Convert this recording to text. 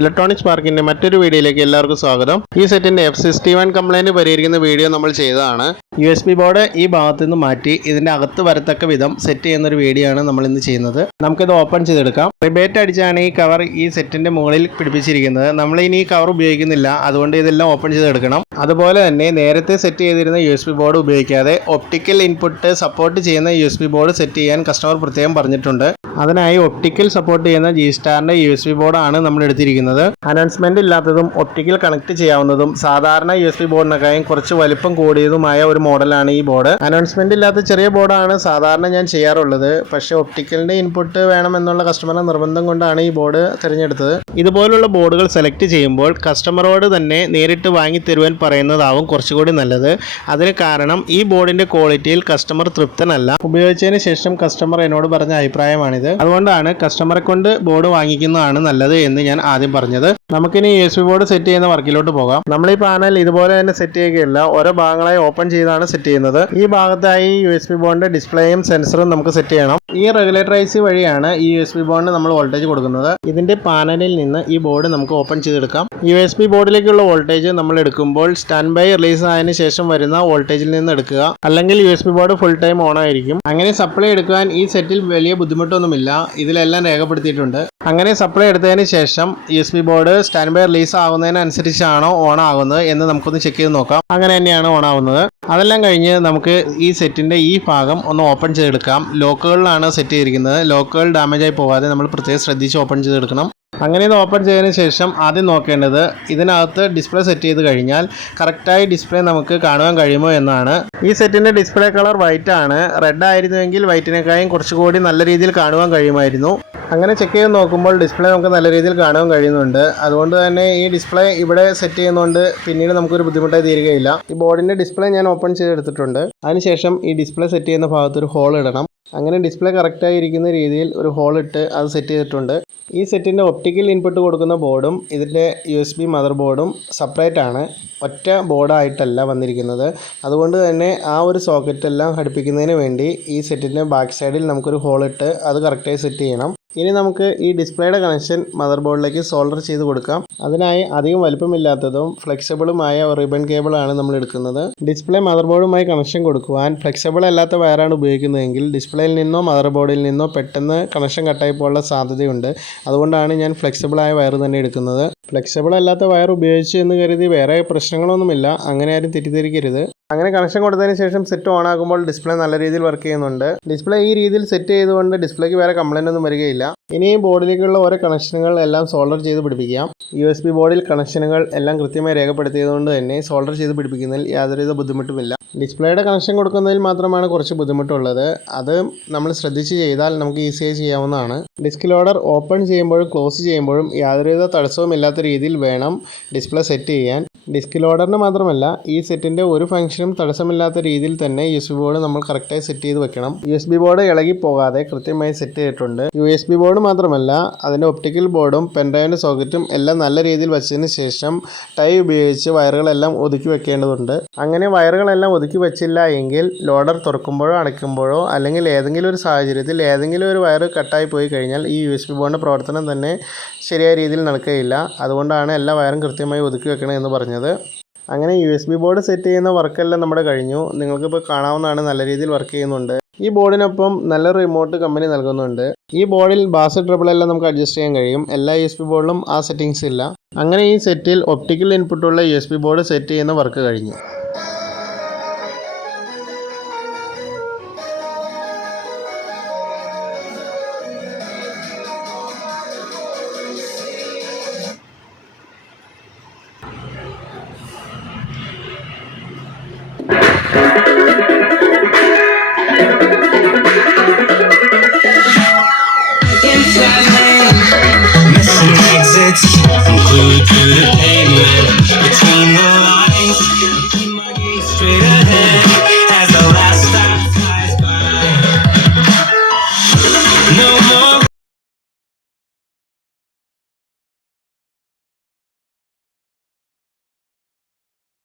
Electronics പാർക്കിന്റെ മറ്റൊരു വീഡിയോയിലേക്ക് എല്ലാവർക്കും സ്വാഗതം. ഈ സെറ്റിന്റെ എഫ് സിക്സ്റ്റി വൺ കംപ്ലൈന്റ് പരിഹരിക്കുന്ന വീഡിയോ നമ്മൾ ചെയ്തതാണ്. യു എസ് ബി ബോർഡ് ഈ ഭാഗത്ത് നിന്ന് മാറ്റി ഇതിന്റെ അകത്ത് വരത്തക്ക വിധം സെറ്റ് ചെയ്യുന്ന ഒരു വീഡിയോ ആണ് നമ്മൾ ഇന്ന് ചെയ്യുന്നത്. നമുക്കിത് ഓപ്പൺ ചെയ്തെടുക്കാം. റിബേറ്റ് അടിച്ചാണ് ഈ കവർ ഈ സെറ്റിന്റെ മുകളിൽ പിടിപ്പിച്ചിരിക്കുന്നത്. നമ്മൾ ഇനി ഈ കവർ ഉപയോഗിക്കുന്നില്ല. അതുകൊണ്ട് ഇതെല്ലാം ഓപ്പൺ ചെയ്തെടുക്കണം. അതുപോലെ തന്നെ നേരത്തെ സെറ്റ് ചെയ്തിരുന്ന യു എസ് ബി ബോർഡ് ഉപയോഗിക്കാതെ ഒപ്റ്റിക്കൽ ഇൻപുട്ട് സപ്പോർട്ട് ചെയ്യുന്ന U S B board set ചെയ്യാൻ കസ്റ്റമർ പ്രത്യേകം പറഞ്ഞിട്ടുണ്ട്. അതിനായി ഒപ്റ്റിക്കൽ സപ്പോർട്ട് ചെയ്യുന്ന ജി സ്റ്റാറിന്റെ യു എസ് ബി ബോർഡാണ് നമ്മൾ എടുത്തിരിക്കുന്നത്. അനൗൺസ്മെന്റ് ഇല്ലാത്തതും ഒപ്റ്റിക്കൽ കണക്ട് ചെയ്യാവുന്നതും സാധാരണ യു എസ് ബി ബോർഡിനേക്കാളും കുറച്ച് വലിപ്പം കൂടിയതുമായ ഒരു മോഡലാണ് ഈ ബോർഡ് അനൗൺസ്മെന്റ് ഇല്ലാത്ത ചെറിയ ബോർഡാണ് സാധാരണ ഞാൻ ചെയ്യാറുള്ളത്. പക്ഷേ ഒപ്റ്റിക്കലിന്റെ ഇൻപുട്ട് വേണം എന്നുള്ള കസ്റ്റമറുടെ നിർബന്ധം കൊണ്ടാണ് ഈ ബോർഡ് തിരഞ്ഞെടുത്തത്. ഇതുപോലുള്ള ബോർഡുകൾ സെലക്ട് ചെയ്യുമ്പോൾ കസ്റ്റമറോട് തന്നെ നേരിട്ട് വാങ്ങി തരുവാൻ പറയുന്നതാവും കുറച്ചുകൂടി നല്ലത്. അതിന് കാരണം ഈ ബോർഡിന്റെ ക്വാളിറ്റിയിൽ കസ്റ്റമർ തൃപ്തനല്ല. ഉപയോഗിച്ചതിന് ശേഷം കസ്റ്റമർ എന്നോട് പറഞ്ഞ അഭിപ്രായമാണിത്. അതുകൊണ്ടാണ് കസ്റ്റമറെ കൊണ്ട് ബോർഡ് വാങ്ങിക്കുന്നതാണ് നല്ലത് എന്ന് ഞാൻ ആദ്യം പറഞ്ഞത്. നമുക്കിനി U S B board set ചെയ്യുന്ന വർക്കിലോട്ട് പോകാം. നമ്മൾ ഈ പാനൽ ഇതുപോലെ തന്നെ സെറ്റ് ചെയ്യുകയില്ല ഓരോ ഭാഗങ്ങളായി ഓപ്പൺ ചെയ്താണ് സെറ്റ് ചെയ്യുന്നത്. ഈ ഭാഗത്തായി യു എസ് ബി ബോർഡിന്റെ ഡിസ്പ്ലേയും സെൻസറും നമുക്ക് സെറ്റ് ചെയ്യണം. ഈ റെഗുലേറ്റർ ഐ സി വഴിയാണ് ഈ യു എസ് ബി ബോർഡിന് നമ്മൾ വോൾട്ടേജ് കൊടുക്കുന്നത്. ഇതിന്റെ പാനലിൽ നിന്ന് ഈ ബോർഡ് നമുക്ക് ഓപ്പൺ ചെയ്തെടുക്കാം. യു എസ് ബി ബോർഡിലേക്കുള്ള വോൾട്ടേജ് നമ്മൾ എടുക്കുമ്പോൾ സ്റ്റാൻഡ് ബൈ റിലീസ് ആയതിനു ശേഷം വരുന്ന വോൾട്ടേജിൽ നിന്ന് എടുക്കുക. അല്ലെങ്കിൽ U S B board full time on ആയിരിക്കും. അങ്ങനെ സപ്ലൈ എടുക്കാൻ ഈ സെറ്റിൽ വലിയ ബുദ്ധിമുട്ടൊന്നുമില്ല. ഇതിലെല്ലാം രേഖപ്പെടുത്തിയിട്ടുണ്ട്. അങ്ങനെ സപ്ലൈ എടുത്തതിന് ശേഷം U S B board standby release ആകുന്നതിനനുസരിച്ചാണോ on ആകുന്നത് എന്ന് നമുക്കൊന്ന് ചെക്ക് ചെയ്ത് നോക്കാം. അങ്ങനെ തന്നെയാണ് ഓൺ ആവുന്നത്. അതെല്ലാം കഴിഞ്ഞ് നമുക്ക് ഈ സെറ്റിന്റെ ഈ ഭാഗം ഒന്ന് ഓപ്പൺ ചെയ്തെടുക്കാം. ലോക്കുകളിലാണ് സെറ്റ് ചെയ്തിരിക്കുന്നത്. ലോക്കുകൾ ഡാമേജ് ആയി പോകാതെ നമ്മൾ പ്രത്യേകം ശ്രദ്ധിച്ച് ഓപ്പൺ ചെയ്തെടുക്കണം. അങ്ങനെ ഇത് ഓപ്പൺ ചെയ്തതിന് ശേഷം ആദ്യം നോക്കേണ്ടത് ഇതിനകത്ത് ഡിസ്പ്ലേ സെറ്റ് ചെയ്ത് കഴിഞ്ഞാൽ കറക്റ്റായി ഡിസ്പ്ലേ നമുക്ക് കാണുവാൻ കഴിയുമോ എന്നാണ്. ഈ സെറ്റിന്റെ ഡിസ്പ്ലേ കളർ വൈറ്റ് ആണ്. റെഡ് ആയിരുന്നുവെങ്കിൽ വൈറ്റിനേക്കാളും കുറച്ചുകൂടി നല്ല രീതിയിൽ കാണുവാൻ കഴിയുമായിരുന്നു. അങ്ങനെ ചെക്ക് ചെയ്ത് നോക്കുമ്പോൾ ഡിസ്പ്ലേ നമുക്ക് നല്ല രീതിയിൽ കാണുവാൻ കഴിയുന്നുണ്ട്. അതുകൊണ്ട് തന്നെ ഈ ഡിസ്പ്ലേ ഇവിടെ സെറ്റ് ചെയ്യുന്നതുകൊണ്ട് പിന്നീട് നമുക്കൊരു ബുദ്ധിമുട്ടായി തീരുകയില്ല. ഈ ബോർഡിന്റെ ഡിസ്പ്ലേ ഞാൻ ഓപ്പൺ ചെയ്തെടുത്തിട്ടുണ്ട്. അതിനുശേഷം ഈ ഡിസ്പ്ലേ സെറ്റ് ചെയ്യുന്ന ഭാഗത്തൊരു ഹോൾ ഇടണം. അങ്ങനെ ഡിസ്പ്ലേ കറക്റ്റായി ഇരിക്കുന്ന രീതിയിൽ ഒരു ഹോൾ ഇട്ട് അത് സെറ്റ് ചെയ്തിട്ടുണ്ട്. ഈ സെറ്റിന്റെ ഒപ്റ്റിക്കൽ ഇൻപുട്ട് കൊടുക്കുന്ന ബോർഡും ഇതിന്റെ യു എസ് ബി മദർ ബോർഡും സെപ്പറേറ്റ് ആണ്. ഒറ്റ ബോർഡായിട്ടല്ല വന്നിരിക്കുന്നത്. അതുകൊണ്ട് തന്നെ ആ ഒരു സോക്കറ്റ് എല്ലാം ഘടിപ്പിക്കുന്നതിന് വേണ്ടി ഈ സെറ്റിന്റെ ബാക്ക് സൈഡിൽ നമുക്കൊരു ഹോൾ ഇട്ട് അത് കറക്റ്റായി സെറ്റ് ചെയ്യണം. ഇനി നമുക്ക് ഈ ഡിസ്പ്ലേയുടെ കണക്ഷൻ മദർ ബോർഡിലേക്ക് സോൾഡർ ചെയ്ത് കൊടുക്കാം. അതിനായി അധികം വലിപ്പമില്ലാത്തതും ഫ്ലെക്സിബിളുമായ റിബൺ കേബിൾ ആണ് നമ്മൾ എടുക്കുന്നത്. ഡിസ്പ്ലേ മദർ ബോർഡുമായി കണക്ഷൻ കൊടുക്കുവാൻ ഫ്ലെക്സിബിൾ അല്ലാത്ത വയറാണ് ഉപയോഗിക്കുന്നതെങ്കിൽ ഡിസ്പ്ലേയിൽ നിന്നോ മദർ ബോർഡിൽ നിന്നോ പെട്ടെന്ന് കണക്ഷൻ കട്ടായി പോകാനുള്ള സാധ്യതയുണ്ട്. അതുകൊണ്ടാണ് ഞാൻ ഫ്ലെക്സിബിളായ വയർ തന്നെ എടുക്കുന്നത്. ഫ്ലെക്സിബിൾ അല്ലാത്ത വയർ ഉപയോഗിച്ച് എന്ന് കരുതി വേറെ പ്രശ്നങ്ങളൊന്നുമില്ല. അങ്ങനെ ആരും തെറ്റിദ്ധരിക്കരുത്. അങ്ങനെ കണക്ഷൻ കൊടുത്തതിന് ശേഷം സെറ്റ് ഓൺ ആകുമ്പോൾ ഡിസ്പ്ലേ നല്ല രീതിയിൽ വർക്ക് ചെയ്യുന്നുണ്ട്. ഡിസ്പ്ലേ ഈ രീതിയിൽ സെറ്റ് ചെയ്തുകൊണ്ട് ഡിസ്പ്ലേക്ക് വേറെ കംപ്ലൈന്റ് ഒന്നും വരികയില്ല. ഇനിയും ബോർഡിലേക്കുള്ള ഓരോ കണക്ഷനുകൾ എല്ലാം സോൾഡർ ചെയ്ത് പിടിപ്പിക്കാം. യു എസ് ബി ബോർഡിൽ കണക്ഷനുകൾ എല്ലാം കൃത്യമായി രേഖപ്പെടുത്തിയതുകൊണ്ട് തന്നെ സോൾഡർ ചെയ്ത് പിടിപ്പിക്കുന്നതിൽ യാതൊരുവിധ ബുദ്ധിമുട്ടുമില്ല. ഡിസ്പ്ലേയുടെ കണക്ഷൻ കൊടുക്കുന്നതിൽ മാത്രമാണ് കുറച്ച് ബുദ്ധിമുട്ടുള്ളത്. അത് നമ്മൾ ശ്രദ്ധിച്ച് ചെയ്താൽ നമുക്ക് ഈസിയായി ചെയ്യാവുന്നതാണ്. ഡിസ്ക് ലോഡർ ഓപ്പൺ ചെയ്യുമ്പോഴും ക്ലോസ് ചെയ്യുമ്പോഴും യാതൊരുവിധ തടസ്സവും ഇല്ലാത്ത രീതിയിൽ വേണം ഡിസ്പ്ലേ സെറ്റ് ചെയ്യാൻ. ഡിസ്ക് ലോഡറിന് മാത്രമല്ല ഈ സെറ്റിന്റെ ഒരു ഫംഗ്ഷനും തടസ്സമില്ലാത്ത രീതിയിൽ തന്നെ യു എസ് ബി ബോർഡ് നമ്മൾ കറക്റ്റായി സെറ്റ് ചെയ്ത് വെക്കണം. യു എസ് ബി ബോർഡ് ഇളകി പോകാതെ കൃത്യമായി സെറ്റ് ചെയ്തിട്ടുണ്ട്. യു എസ് ബി ബോർഡ് മാത്രമല്ല അതിന്റെ ഒപ്റ്റിക്കൽ ബോർഡും പെൻഡ്രൈവിന്റെ സോക്കറ്റും എല്ലാം നല്ല രീതിയിൽ വെച്ചതിന് ശേഷം ടൈ ഉപയോഗിച്ച് വയറുകളെല്ലാം ഒതുക്കി വെക്കേണ്ടതുണ്ട്. അങ്ങനെ വയറുകളെല്ലാം ഒതുക്കി വെച്ചില്ല എങ്കിൽ ലോഡർ തുറക്കുമ്പോഴോ അടയ്ക്കുമ്പോഴോ അല്ലെങ്കിൽ ഏതെങ്കിലും ഒരു സാഹചര്യത്തിൽ ഏതെങ്കിലും ഒരു വയർ കട്ടായി പോയി കഴിഞ്ഞാൽ ഈ യു എസ് ബി ബോർഡിന്റെ പ്രവർത്തനം തന്നെ ശരിയായ രീതിയിൽ നടക്കുകയില്ല. അതുകൊണ്ടാണ് എല്ലാ വയറും കൃത്യമായി ഒതുക്കി വെക്കണം എന്ന് പറഞ്ഞത്. അങ്ങനെ U S B board set ചെയ്യുന്ന വർക്കെല്ലാം നമ്മുടെ കഴിഞ്ഞു. നിങ്ങൾക്കിപ്പോൾ കാണാവുന്നതാണ് നല്ല രീതിയിൽ വർക്ക് ചെയ്യുന്നുണ്ട്. ഈ ബോർഡിനൊപ്പം നല്ല റിമോട്ട് കമ്പനി നൽകുന്നുണ്ട്. ഈ ബോർഡിൽ ബാസ് ട്രിപ്പിൾ എല്ലാം നമുക്ക് അഡ്ജസ്റ്റ് ചെയ്യാൻ കഴിയും. എല്ലാ യു എസ് ബി ബോർഡിലും ആ സെറ്റിങ്സ് ഇല്ല. അങ്ങനെ ഈ സെറ്റിൽ optical ഇൻപുട്ടുള്ള U S B board set ചെയ്യുന്ന വർക്ക് കഴിഞ്ഞു. Gücü